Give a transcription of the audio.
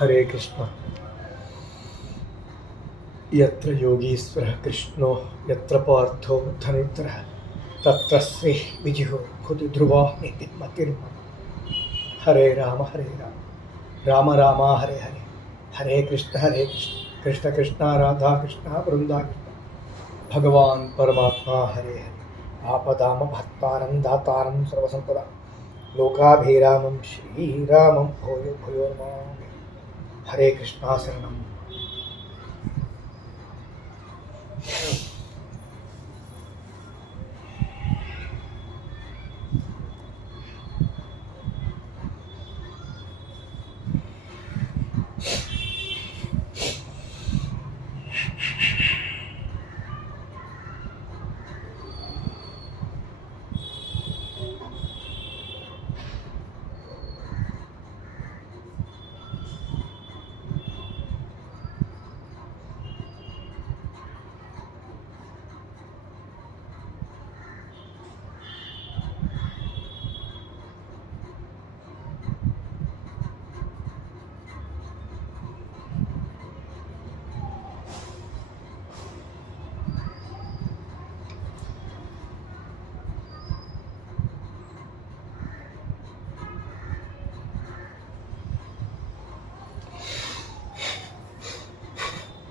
హరే కృష్ణ. యత్ర యోగీశ్వరః కృష్ణో యత్ర పార్థో ధనుర్ధరః తత్ర శ్రీ విజయో భూతి ధ్రువో నితిర్మతిర్మమ. హరే రామ రామ రామ హరే హరే, హరే కృష్ణ కృష్ణ కృష్ణ రాధా కృష్ణ బృందా కృష్ణ. భగవాన్ పరమాత్మా హరే హరే. ఆపదామ భక్తారం దాతారం సర్వసంపద లోకాభిరామం శ్రీరామం భూయో భూయో నమామి. హరే కృష్ణ శరణం.